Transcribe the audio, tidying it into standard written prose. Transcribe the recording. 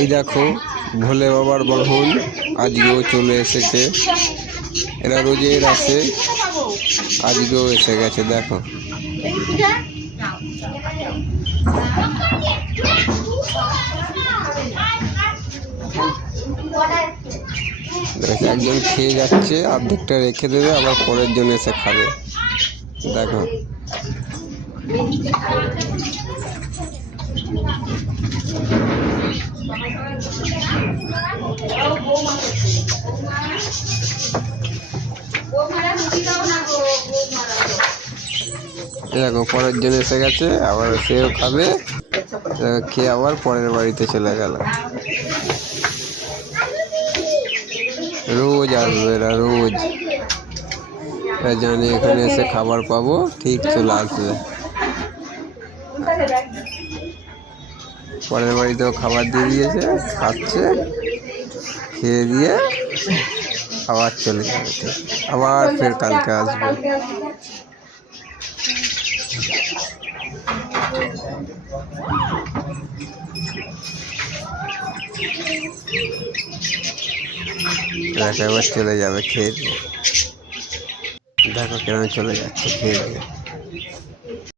এই দেখো ভোলে বাবার বাহন আজকেও চলে এসেছে। এরা রোজের আসে, আজকেও এসে গেছে। দেখো একজন খেয়ে যাচ্ছে, অর্ধেকটা রেখে দেবে, আবার পরের জন এসে খাবে। দেখো দেখো পরের জন এসে গেছে, আবার সেও খাবে, খেয়ে আবার পরের বাড়িতে চলে গেল। রোজ আসবে এরা, রোজ। এরা জানে এখানে এসে খাবার পাবো, ঠিক চলে আসবে। পরের বাড়িতেও খাবার দিয়ে দিয়েছে, খাচ্ছে, খেয়ে দিয়ে আবার চলে যাবে। ঠিক আবার ফের কালকে আসবে। এবার চলে যাবে খেয়ে দিয়ে। দেখো কেন চলে যাচ্ছে খেয়ে দিয়ে।